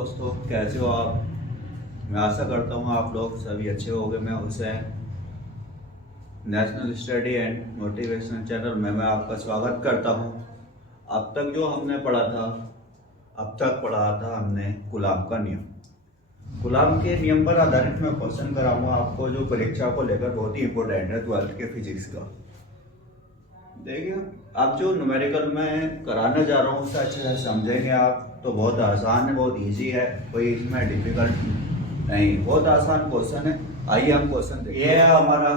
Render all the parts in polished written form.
दोस्तों, कैसे हो आप। मैं आशा करता हूँ आप लोग सभी अच्छे होंगे। मैं Hussain, national study and motivation channel में मैं आपका स्वागत करता हूँ। अब तक जो हमने पढ़ा था, अब तक पढ़ा था हमने कूलॉम का नियम। कूलॉम के नियम पर आधारित मैं क्वेश्चन कराऊंगा आपको, जो परीक्षा को लेकर बहुत ही इंपॉर्टेंट है, 12th के फिजिक्स का। देखिए, आप जो न्यूमेरिकल में कराने जा रहा हूँ उससे अच्छे से समझेंगे आप तो बहुत आसान है, बहुत इजी है, कोई इसमें डिफिकल्ट नहीं, बहुत आसान क्वेश्चन है। आइए हम क्वेश्चन देखिए। ये है हमारा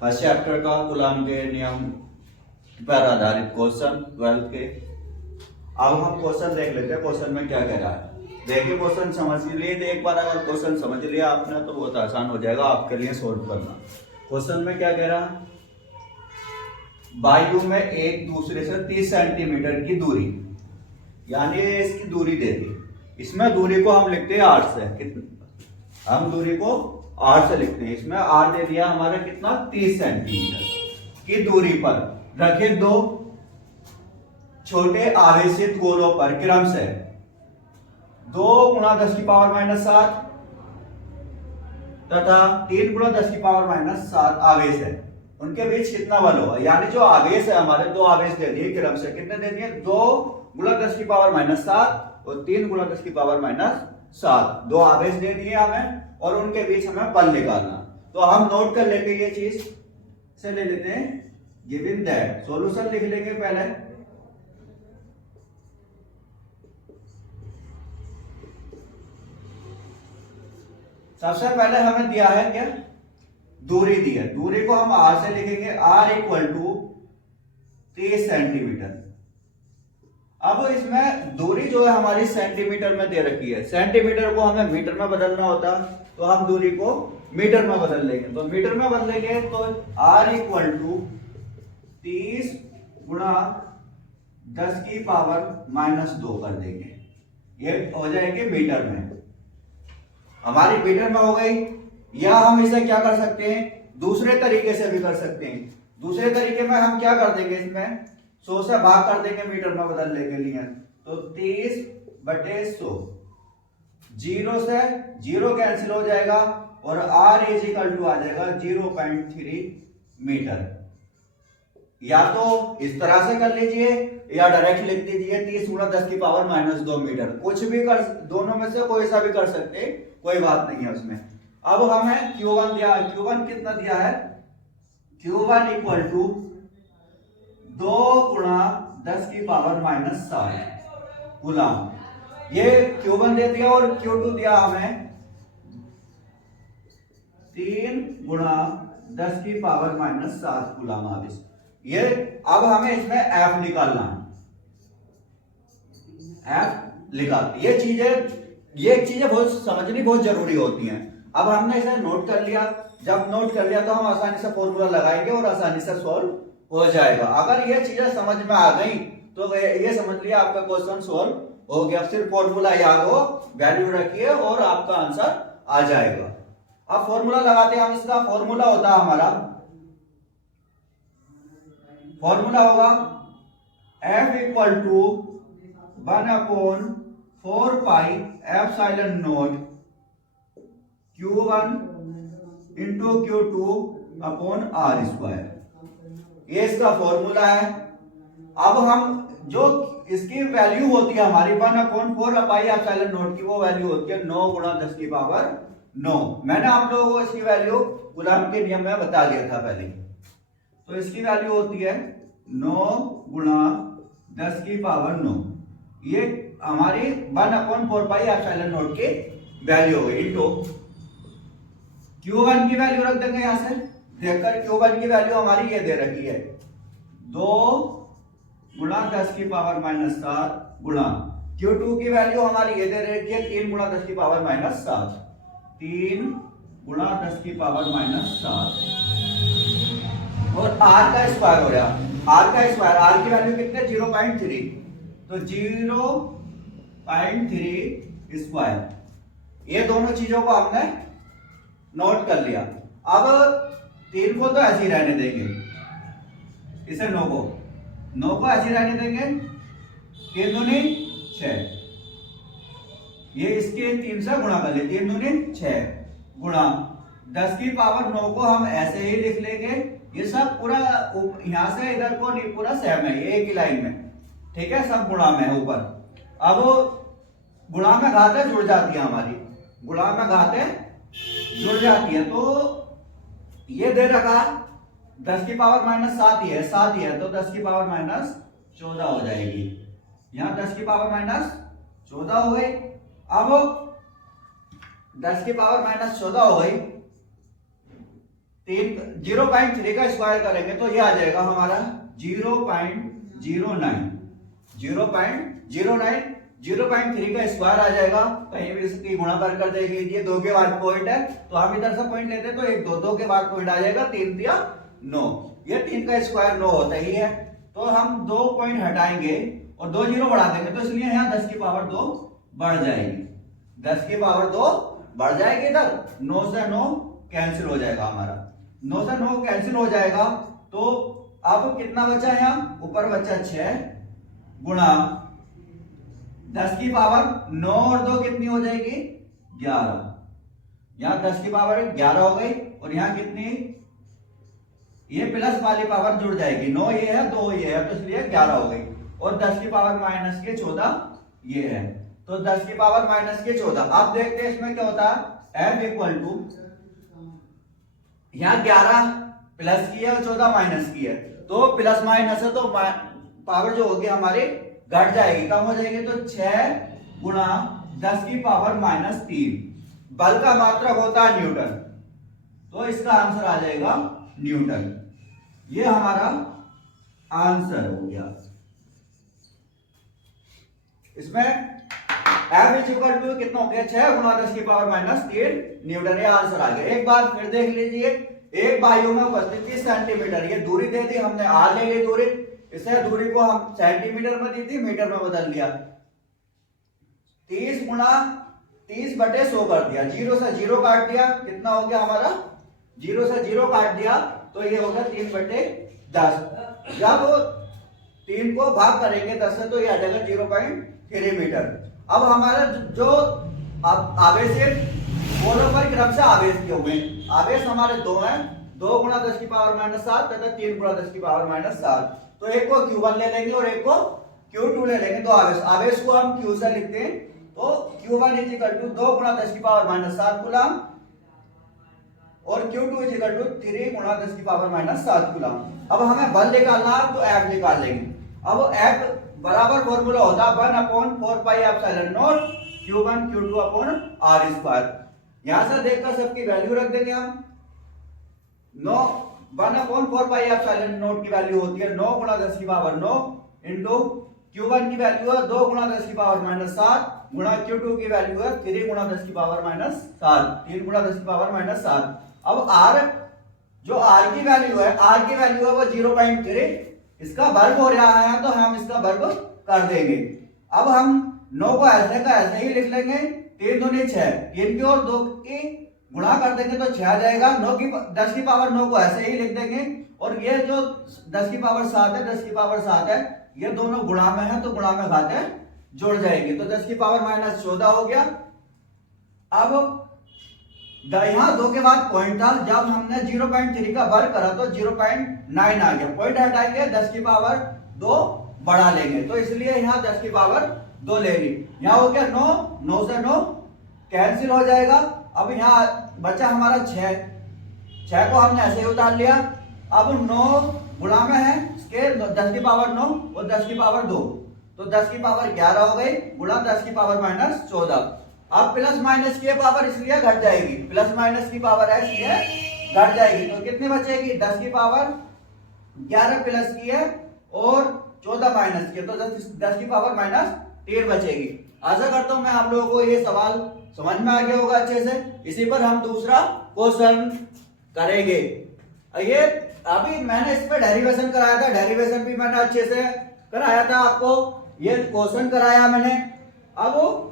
फर्स्ट चैप्टर का कूलॉम के नियम पर आधारित क्वेश्चन 12th के। अब हम क्वेश्चन देख लेते हैं, क्वेश्चन में क्या कह रहा है। देखिए, क्वेश्चन समझ लिए एक बार, अगर क्वेश्चन समझ लिया आपने तो बहुत आसान हो जाएगा आपके लिए सोल्व करना। क्वेश्चन में क्या कह रहा है, वायु में एक दूसरे से 30 सेंटीमीटर की दूरी, यानी इसकी दूरी दे दी। इसमें दूरी को हम लिखते हैं 8 से, हम दूरी को 8 से लिखते हैं। इसमें 8 दे दिया हमारा, कितना 30 सेंटीमीटर की दूरी पर रखे दो छोटे आवेशित गोलों पर क्रम से 2 × 10⁻⁷ तथा 3 × 10⁻⁷ आवेश है। उनके बीच कितना बल होगा, यानी जो आवेश है हमारे, 2 आवेश दे दिए क्रम से, कितने दे दिए 2 × 10⁻⁷ और 3 × 10⁻⁷, 2 आवेश दे दिए हमें और उनके बीच हमें बल निकालना। तो हम नोट कर लेंगे ये चीज से, ले लेते हैं गिवन दैट, सॉल्यूशन लिख लेंगे पहले। सबसे पहले हमें दिया है क्या, दूरी दी है। दूरी को हम r से लिखेंगे, r = 30 सेंटीमीटर। अब इसमें दूरी जो है हमारी सेंटीमीटर में दे रखी है, सेंटीमीटर को हमें मीटर में बदलना होता, तो हम दूरी को मीटर में बदल लेंगे। तो मीटर में बदलेंगे तो r = 30 × 10⁻⁻² कर देंगे, ये हो जाएगी मीटर में, हमारी मीटर में हो गई। या हम इसे क्या कर सकते हैं, दूसरे तरीके से भी कर सकते हैं। दूसरे तरीके में हम क्या कर देंगे, इसमें 100 से भाग कर देंगे मीटर में बदलने के लिए। तो 30/100, 0 से 0 कैंसिल हो जाएगा और r = आ जाएगा 0.3 मीटर। या तो इस तरह से कर लीजिए या डायरेक्ट लिख दीजिए 30 × 10⁻⁻² मीटर, कुछ भी कर, दोनों में से कोई सा भी कर सकते हैं, कोई बात नहीं है उसमें। अब हमें Q1 दिया, Q1 कितना दिया है, Q1 = 2 × 10⁻⁷ कूलॉम, ये Q1 दे दिया। और Q2 दिया हमें 3 × 10⁻⁷ कूलॉम आवेश। ये अब हमें इसमें F निकालना है, F निकाल। ये चीजें बहुत समझनी बहुत जरूरी होती हैं। अब हमने इसे नोट कर लिया, जब नोट कर लिया तो हम आसानी से फॉर्मूला लगाएंगे और आसानी से सॉल्व हो जाएगा। अगर ये चीजें समझ में आ गई तो ये समझ लिया आपका क्वेश्चन सॉल्व हो गया। सिर्फ फॉर्मूला याद हो, वैल्यू रखिए और आपका आंसर आ जाएगा। अब फॉर्मूला लगाते हैं हम। इसका फॉर्मूला होता है हमारा, फॉर्मूला होगा F = 1/4πε0 Q1 × Q2/r²। ये इसका फॉर्मूला है। अब हम जो इसकी वैल्यू होती है हमारी 1/4πε0 की, वो वैल्यू होती है 9 × 10⁹। मैंने आप लोगों को इसकी वैल्यू कूलॉम के नियम में बता दिया था पहले। तो इसकी वैल्यू होती है 9 × 10⁹। ये हमारी 1/4πε0 की वैल्यू हो गई। इंटू Q1 की वैल्यू रख देंगे यहां से, देखकर Q1 की वैल्यू हमारी ये दे रखी है 2 × 10⁻⁷ गुणा Q2 की वैल्यू हमारी ये दे रखी है 3 × 10⁻⁷, 3 × 10⁻⁷। और r का स्क्वायर हो रहा, r का स्क्वायर, r की वैल्यू कितने 0.3, तो 0.3 स्क्वायर। ये दोनों चीजों को हमने नोट कर लिया। अब 3 को तो ऐसे ही रहने देंगे, इसे 9 को ऐसे ही रहने देंगे, 3 दूनी 6, ये इसके 3 से गुणा कर ले, 3 दूनी 6 गुणा 10 की पावर 9 को हम ऐसे ही लिख लेंगे। ये सब पूरा यहां से इधर को नहीं, पूरा सेम है, ये एक ही लाइन में, ठीक है, सब गुणा में है ऊपर। अब गुणा में घातें जुड़ जाती है हमारी, गुणा में घातें जुड़ जाती है। तो ये दे रखा 10 की पावर माइनस 7 ही है, 7 ही है, तो 10 की पावर माइनस 14 हो जाएगी। यहां 10 की पावर माइनस 14 हो गई। अब 10 की पावर माइनस 14 हो गई, 0.3 का स्क्वायर करेंगे तो ये आ जाएगा हमारा 0.09, 0.3 का स्क्वायर आ जाएगा। कहीं भी इसकी गुणा कर देख लीजिए, 2 के बाद पॉइंट है तो हम इधर से पॉइंट लेते हैं तो 1 2 के बाद पॉइंट आ जाएगा, 3 या 9, ये 3 का स्क्वायर 9 होता ही है। तो हम 2 पॉइंट हटाएंगे और 2 जीरो बढ़ा देंगे, तो इसलिए यहाँ 10 की पावर 2 बढ़ जाएगी, 10 की पावर 2 बढ़ जाएगी। इधर 9 से 9 कैंसिल हो जाएगा हमारा, 9 से 9 कैंसिल हो जाएगा। तो अब कितना बचा है, यहाँ ऊपर बचा 6 गुणा 10 की पावर 9 और 2 कितनी हो जाएगी 11। यहाँ 10 की पावर 11 हो गई और यहाँ कितनी, ये प्लस वाली पावर जुड़ जाएगी, 9 ये है 2 ये है, तो इसलिए 11 हो गई। और 10 की पावर माइनस के 14 ये है, तो 10 की पावर माइनस के 14। आप देखते हैं इसमें क्या होता है, f इक्वल टू यहाँ 11 प्लस की है और 14 माइनस की है, तो प्लस माइनस है तो पावर जो होगी हमारी घट जाएगी, कम हो जाएगी। तो 6 गुणा 10 की पावर माइनस 3, बल का मात्रक होता है न्यूटन, तो इसका आंसर आ जाएगा न्यूटन। ये हमारा आंसर हो गया। इसमें F इज इक्वल टू कितना हो गया, 6 गुणा 10 की पावर माइनस 3 न्यूटन, ये आंसर आ गया। एक बार फिर देख लीजिए, एक वायु में उपस्थित 30 सेंटीमीटर, ये दूरी दे दी हमने, आर ले ली दूरी, इसे दूरी को हम सेंटीमीटर में दी थी, मीटर में बदल दिया, 30 गुणा 30 बटे 100 कर दिया, 0 से 0 काट दिया, कितना हो गया हमारा, 0 से 0 काट दिया, तो ये हो गया 3 बटे 10। जब 3 को भाग करेंगे 10 से तो ये आ जाएगा 0.3 मीटर। अब हमारा जो आवेश दोनों पर क्रम से आवेश किए हुए, आवेश हमारे 2 हैं, 2 गुणा 10 की पावर माइनस 7 तथा 3 गुणा 10 की पावर माइनस 7, तो एक को Q1 ले लेंगे और एक को Q2 ले लेंगे। तो आवेश को हम Q से लिखते हैं, तो Q1 इज इक्वल टू 2 गुणा 10 की पावर माइनस 7 कूलम और Q2 इज इक्वल टू 3 गुणा 10 की पावर माइनस 7 कूलम। अब हमें बल निकालना है तो F निकाल लेंगे। अब F बराबर फॉर्मूला होता है 1/4 pi epsilon not Q1 Q2 upon R square. यहां से देखकर सबकी वैल्यू रख देंगे हम। 1/4 पाई एप्सिलॉन नॉट की वैल्यू होती है 9 गुणा 10 की पावर 9 इंटू Q1 की वैल्यू है 2 गुणा 10 की पावर माइनस 7 गुणा Q2 की वैल्यू है 3 गुणा 10 की पावर माइनस 7, 3 गुणा 10 की पावर माइनस 7। अब R जो R की वैल्यू है वो 0.3, इसका वर्ग हो रहा है तो हम इसका वर्ग कर देंगे। अब हम 9 को ऐसे का ऐसे ही लिख लेंगे, 3 दूनी 6, 3 की और 2 की गुणा कर देंगे तो 6 आ जाएगा। 10 की पावर 9 को ऐसे ही लिख देंगे और ये जो 10 की पावर 7 है, 10 की पावर 7 है, ये दोनों गुणा में है तो गुणा में घातें जोड़ जाएंगे, तो 10 की पावर माइनस 14 हो गया। अब यहाँ 2 के बाद पॉइंट था, जब हमने 0.3 का वर्ग करा तो 0.9 आ गया, पॉइंट हटाएंगे 10 की पावर 2 बढ़ा लेंगे, तो इसलिए यहाँ 10 की पावर 2 ले ली। यहाँ हो गया 9, 9 से 9 कैंसिल हो जाएगा। अब यहाँ बचा हमारा 6 को हमने ऐसे ही उतार लिया। अब 9 गुणा में है इसके 10 की पावर 9 और 10 की पावर 2, तो 10 की पावर 11 हो गई गुणा 10 की पावर माइनस 14। अब प्लस माइनस की पावर इसलिए घट जाएगी, प्लस माइनस की पावर है इसलिए घट जाएगी, तो कितनी बचेगी, 10 की पावर 11 प्लस की है और 14 माइनस की है, तो 10 की पावर माइनस 13 बचेगी। आशा करता हूं मैं आप लोगों को ये सवाल समझ में आ गया होगा अच्छे से। इसी पर हम दूसरा क्वेश्चन करेंगे। ये अभी मैंने इस पर डेरिवेशन कराया था, डेरिवेशन भी मैंने अच्छे से कराया था आपको, ये क्वेश्चन कराया मैंने। अब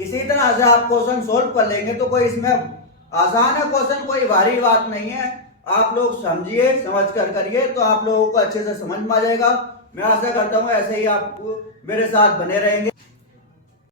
इसी तरह से आप क्वेश्चन सोल्व कर लेंगे तो कोई इसमें आसान है क्वेश्चन, कोई भारी बात नहीं है। आप लोग समझिए, समझ कर करिए तो आप लोगों को अच्छे से समझ में आ जाएगा। मैं आशा करता हूँ ऐसे ही आप मेरे साथ बने रहेंगे।